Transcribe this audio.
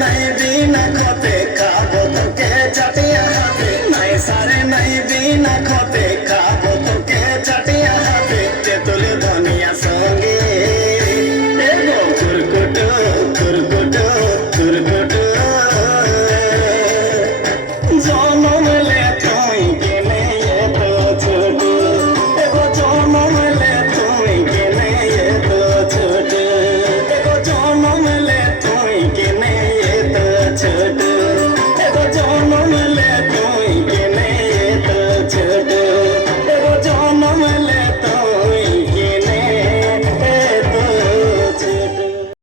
নাই বিনা খতে খাবো তোকে চাটিয়া হাতে নাই সারে নাই বিনা খতে খাবো তোকে চাটিয়া হাতে তেতুলে ধনিয়া সঙ্গে এগো কুরকুটু কুরকুটু কুরকুটু জনমলে তুই কেনে এত ছোট এগো জনমলে তুই কেনে এত ছোট এগো জনমলে তুই কেনে এত ছোট এগো জনমলে